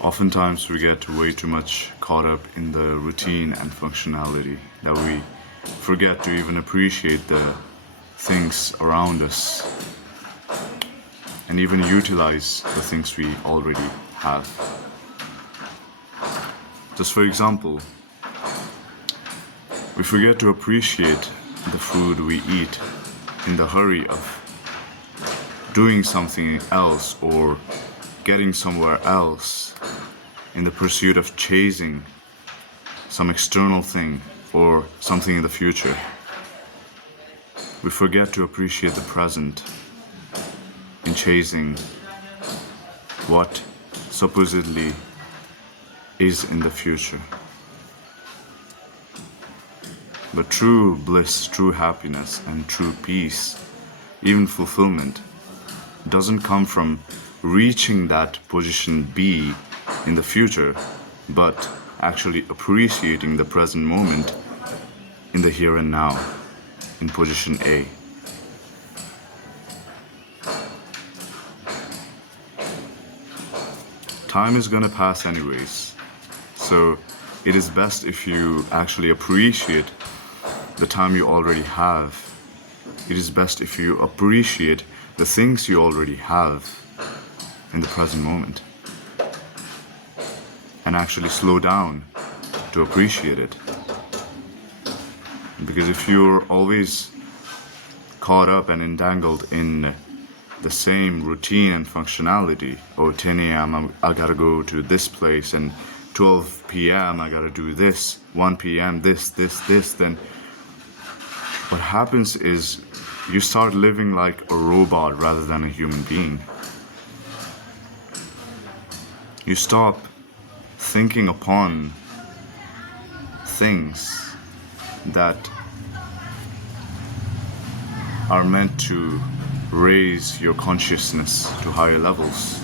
Oftentimes we get way too much caught up in the routine and functionality that we forget to even appreciate the things around us and even utilize the things we already have. Just for example, we forget to appreciate the food we eat in the hurry of doing something else or getting somewhere else in the pursuit of chasing some external thing or something in the future. We forget to appreciate the present in chasing what supposedly is in the future. But true bliss, true happiness, and true peace, even fulfillment, doesn't come from reaching that position B in the future, but actually appreciating the present moment in the here and now, in position A. Time is gonna pass anyways, so it is best if you actually appreciate the time you already have. It is best if you appreciate the things you already have in the present moment and actually slow down to appreciate it. Because if you're always caught up and entangled in the same routine and functionality, oh, 10 a.m. I gotta go to this place, and 12 p.m. I gotta do this, 1 p.m. this, then what happens is you start living like a robot rather than a human being. You stop thinking upon things that are meant to raise your consciousness to higher levels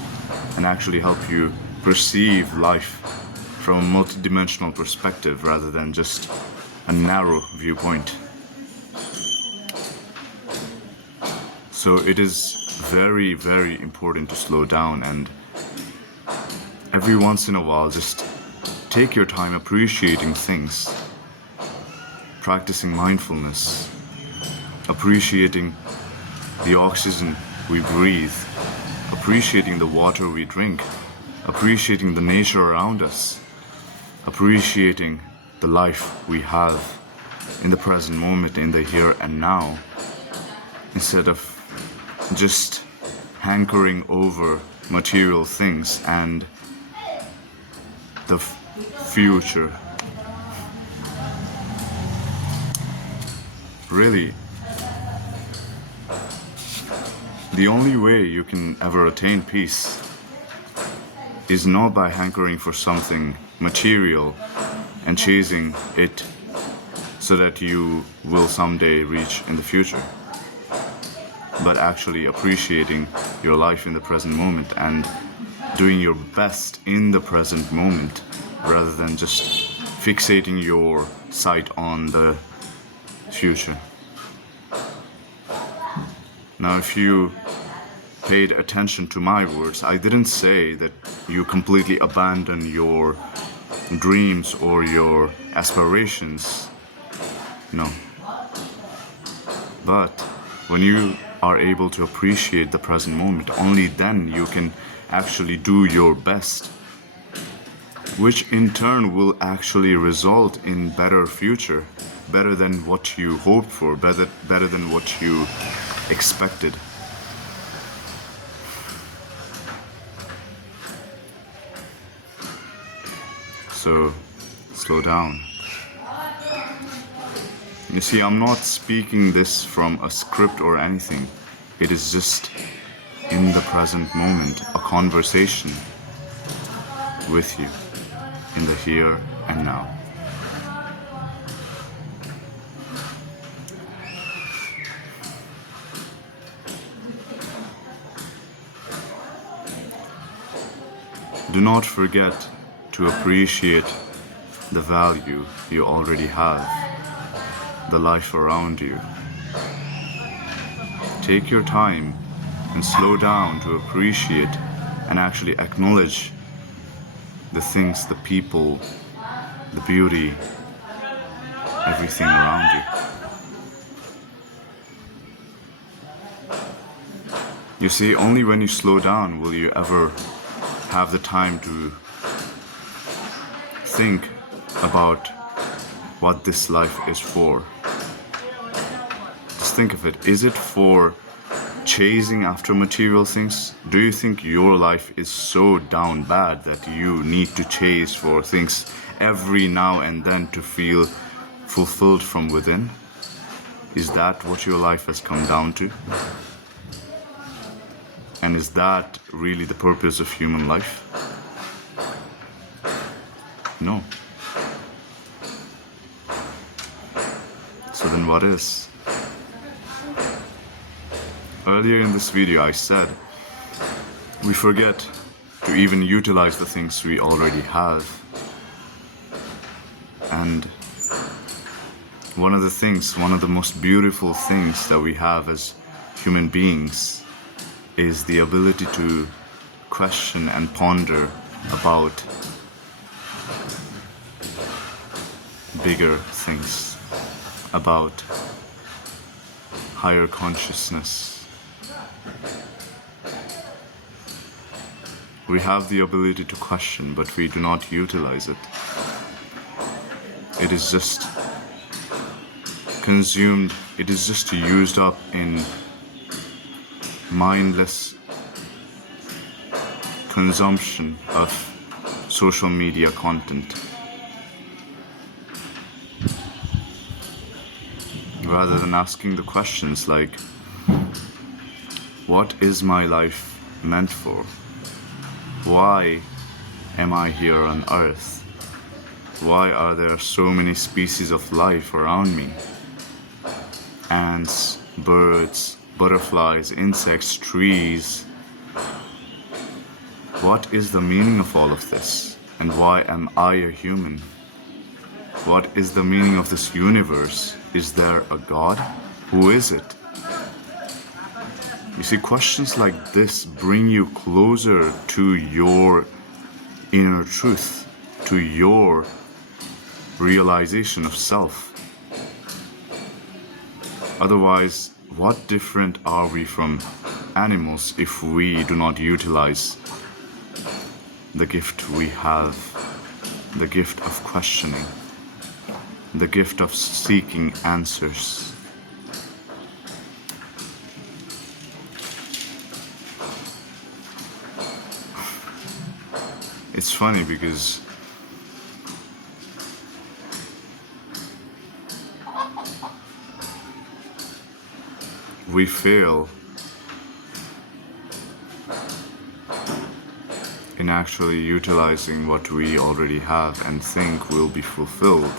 and actually help you perceive life from a multidimensional perspective rather than just a narrow viewpoint. So it is very, very important to slow down and every once in a while just take your time appreciating things, practicing mindfulness, appreciating the oxygen we breathe, appreciating the water we drink, appreciating the nature around us, appreciating the life we have in the present moment, in the here and now, instead of just hankering over material things and the future. Really, the only way you can ever attain peace is not by hankering for something material and chasing it so that you will someday reach in the future, but actually appreciating your life in the present moment and doing your best in the present moment rather than just fixating your sight on the future. Now, if you paid attention to my words, I didn't say that you completely abandon your dreams or your aspirations. No. But when you are able to appreciate the present moment, only then you can actually do your best, which in turn will actually result in better future, better than what you hoped for, better than what you expected. So, slow down. You see, I'm not speaking this from a script or anything. It is just in the present moment, a conversation with you in the here and now. Do not forget to appreciate the value you already have, the life around you. Take your time and slow down to appreciate and actually acknowledge the things, the people, the beauty, everything around you. You see, only when you slow down will you ever have the time to think about what this life is for. Just think of it. Is it for chasing after material things? Do you think your life is so down bad that you need to chase for things every now and then to feel fulfilled from within? Is that what your life has come down to? And is that really the purpose of human life? No. So then what is? Earlier in this video I said we forget to even utilize the things we already have. And one of the most beautiful things that we have as human beings is the ability to question and ponder about bigger things, about higher consciousness. We have the ability to question, but we do not utilize it. It is just consumed, it is just used up in mindless consumption of social media content, rather than asking the questions like, what is my life meant for? Why am I here on earth? Why are there so many species of life around me? Ants, birds, butterflies, insects, trees. What is the meaning of all of this? And why am I a human? What is the meaning of this universe? Is there a God? Who is it? You see, questions like this bring you closer to your inner truth, to your realization of self. Otherwise, what different are we from animals if we do not utilize the gift we have, the gift of questioning, the gift of seeking answers? It's funny because we fail in actually utilizing what we already have and think will be fulfilled,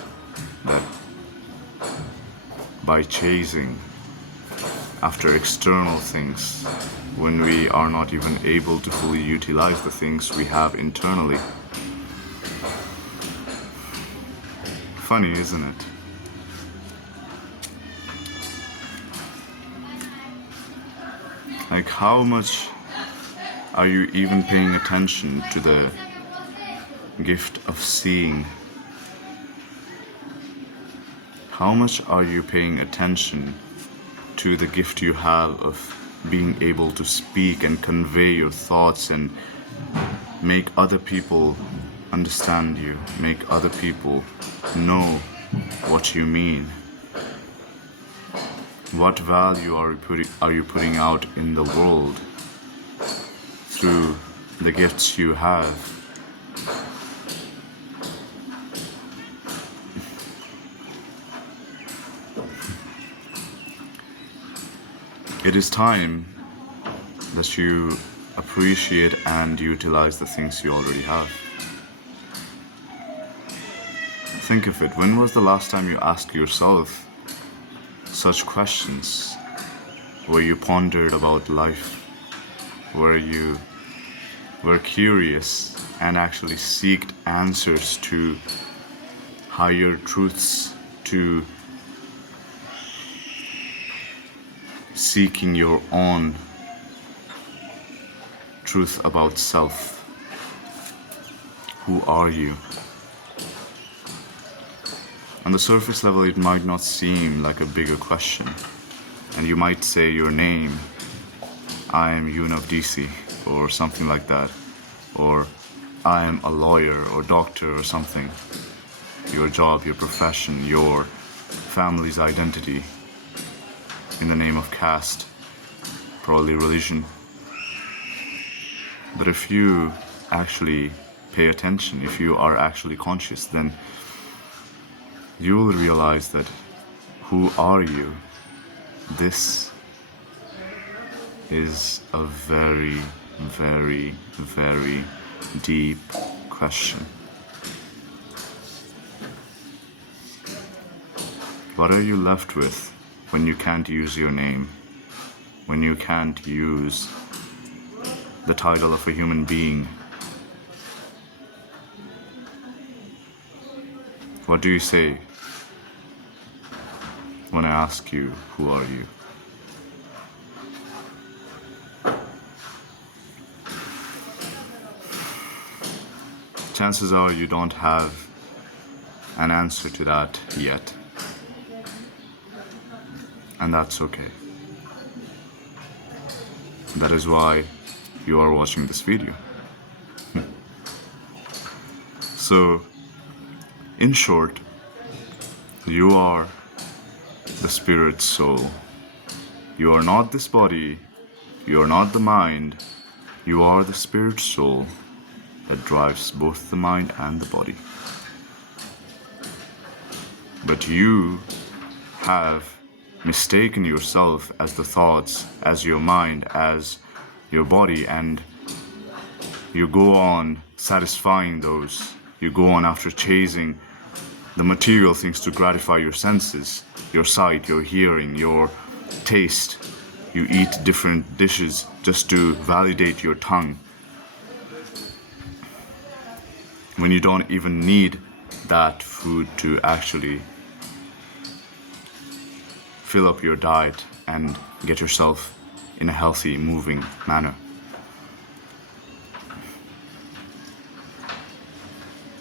that by chasing after external things when we are not even able to fully utilize the things we have internally. Funny, isn't it? Like, how much are you even paying attention to the gift of seeing? How much are you paying attention to the gift you have of being able to speak and convey your thoughts and make other people understand you, make other people know what you mean? What value are you putting out in the world through the gifts you have? It is time that you appreciate and utilize the things you already have. Think of it. When was the last time you asked yourself such questions, where you pondered about life, where you were curious and actually sought answers to higher truths, to seeking your own truth about self? Who are you? On the surface level, it might not seem like a bigger question, and you might say your name, I am Yoon of DC, or something like that, or I am a lawyer or doctor or something. Your job, your profession, your family's identity, in the name of caste, probably religion. But if you actually pay attention, if you are actually conscious, then you will realize that who are you? This is a very, very, very deep question. What are you left with when you can't use your name? When you can't use the title of a human being? What do you say when I ask you, who are you? Chances are you don't have an answer to that yet. And that's okay. That is why you are watching this video. So, in short, you are the spirit soul. You are not this body, you are not the mind, you are the spirit soul that drives both the mind and the body. But you have mistaken yourself as the thoughts, as your mind, as your body, and you go on satisfying those. You go on after chasing the material things to gratify your senses, your sight, your hearing, your taste. You eat different dishes just to validate your tongue, when you don't even need that food to actually fill up your diet and get yourself in a healthy, moving manner.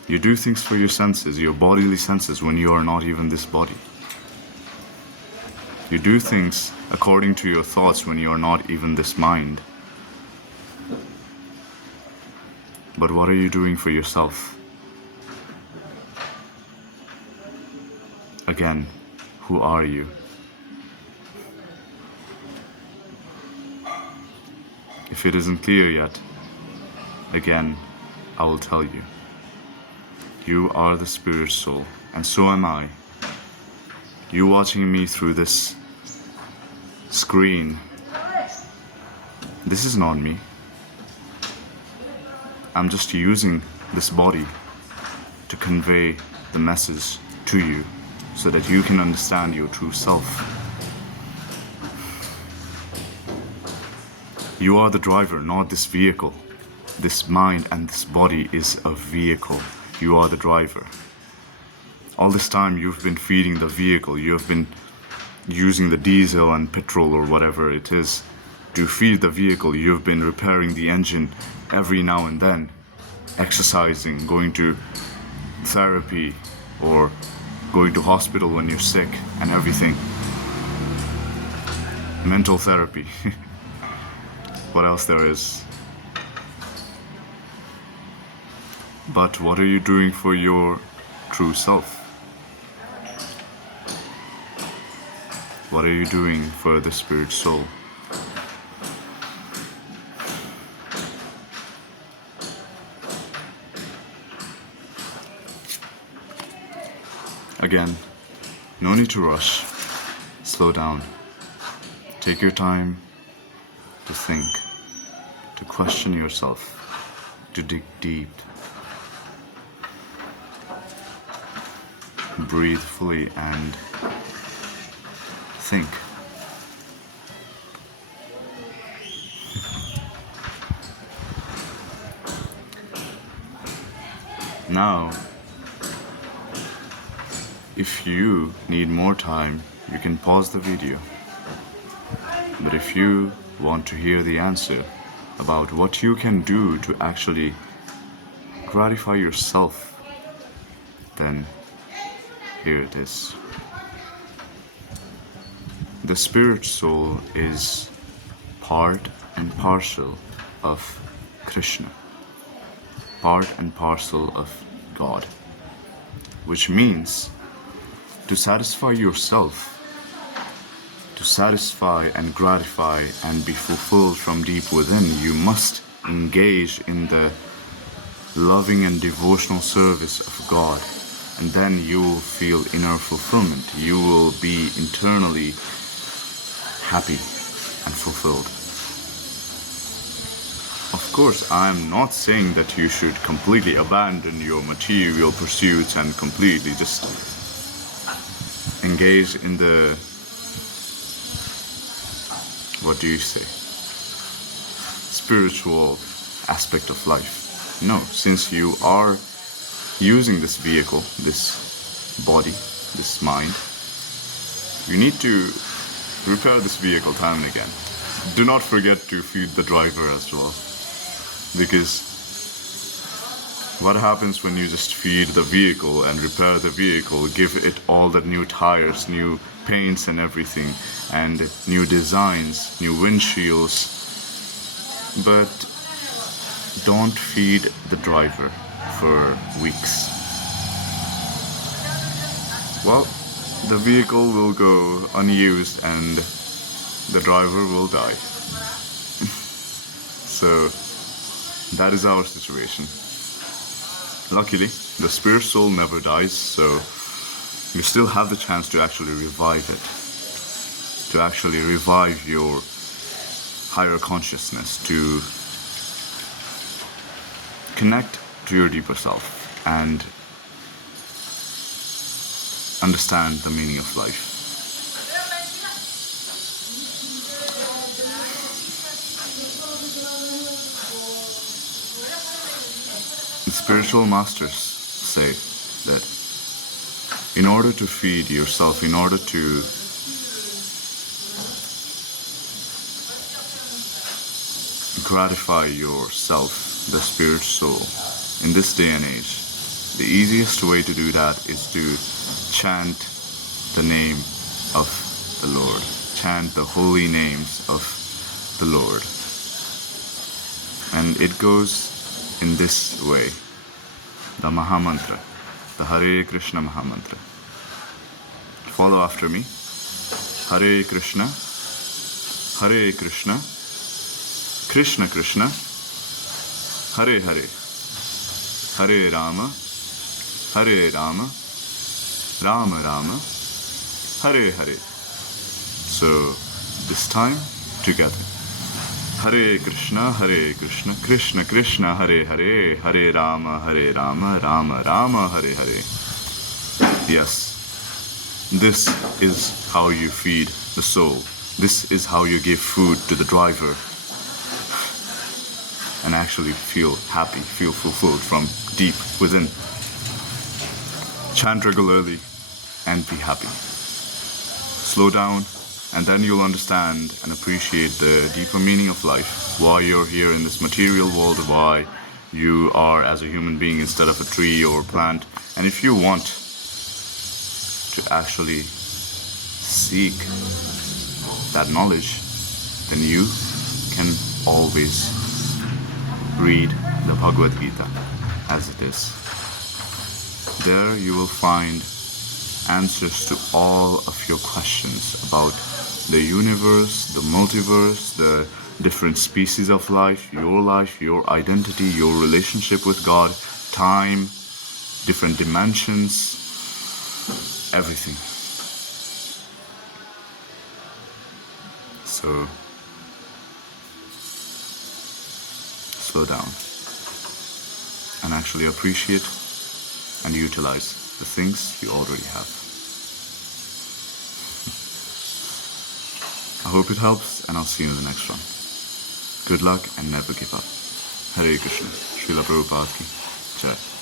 You do things for your senses, your bodily senses, when you are not even this body. You do things according to your thoughts when you are not even this mind. But what are you doing for yourself? Again, who are you? If it isn't clear yet, again, I will tell you. You are the spirit soul, and so am I. You watching me through this screen, this is not me. I'm just using this body to convey the message to you so that you can understand your true self. You are the driver, not this vehicle. This mind and this body is a vehicle. You are the driver. All this time you've been feeding the vehicle. You have been using the diesel and petrol or whatever it is to feed the vehicle. You've been repairing the engine every now and then, exercising, going to therapy, or going to hospital when you're sick and everything. Mental therapy. What else there is? But what are you doing for your true self? What are you doing for the spirit soul? Again, no need to rush. Slow down. Take your time to think, to question yourself, to dig deep. Breathe fully and think. Now, if you need more time, you can pause the video. But if you want to hear the answer about what you can do to actually gratify yourself, then here it is. The spirit soul is part and parcel of Krishna, part and parcel of God, which means to satisfy yourself, to satisfy and gratify and be fulfilled from deep within, you must engage in the loving and devotional service of God, and then you will feel inner fulfillment. You will be internally happy and fulfilled. Of course, I am not saying that you should completely abandon your material pursuits and completely just engage in the, what do you say, spiritual aspect of life. No, since you are using this vehicle, this body, this mind, you need to repair this vehicle time and again. Do not forget to feed the driver as well, because what happens when you just feed the vehicle and repair the vehicle, give it all the new tires, new paints and everything, and new designs, new windshields, but don't feed the driver for weeks. Well, the vehicle will go unused and the driver will die. So that is our situation. Luckily, the spirit soul never dies, so you still have the chance to actually revive it, to actually revive your higher consciousness, to connect to your deeper self and understand the meaning of life. The spiritual masters say that in order to feed yourself, in order to gratify yourself, the spirit soul, in this day and age, the easiest way to do that is to chant the name of the Lord, chant the holy names of the Lord. And it goes in this way: the Mahamantra, the Hare Krishna Mahamantra. Follow after me. Hare Krishna, Hare Krishna, Krishna Krishna, Hare Hare, Hare Rama, Hare Rama, Rama Rama, Hare Hare. So this time together. Hare Krishna, Krishna Krishna, Hare Hare, Hare Rama, Rama Rama, Hare Hare. Yes, this is how you feed the soul. This is how you give food to the driver and actually feel happy, feel fulfilled from deep within. Chant regularly and be happy. Slow down, and then you'll understand and appreciate the deeper meaning of life, why you're here in this material world, why you are as a human being instead of a tree or plant. And if you want to actually seek that knowledge, then you can always read the Bhagavad Gita as it is. There you will find answers to all of your questions about the universe, the multiverse, the different species of life, your identity, your relationship with God, time, different dimensions, everything. So slow down and actually appreciate and utilize the things you already have. I hope it helps, and I'll see you in the next one. Good luck and never give up. Hare Krishna. Srila Prabhupada ki Jai.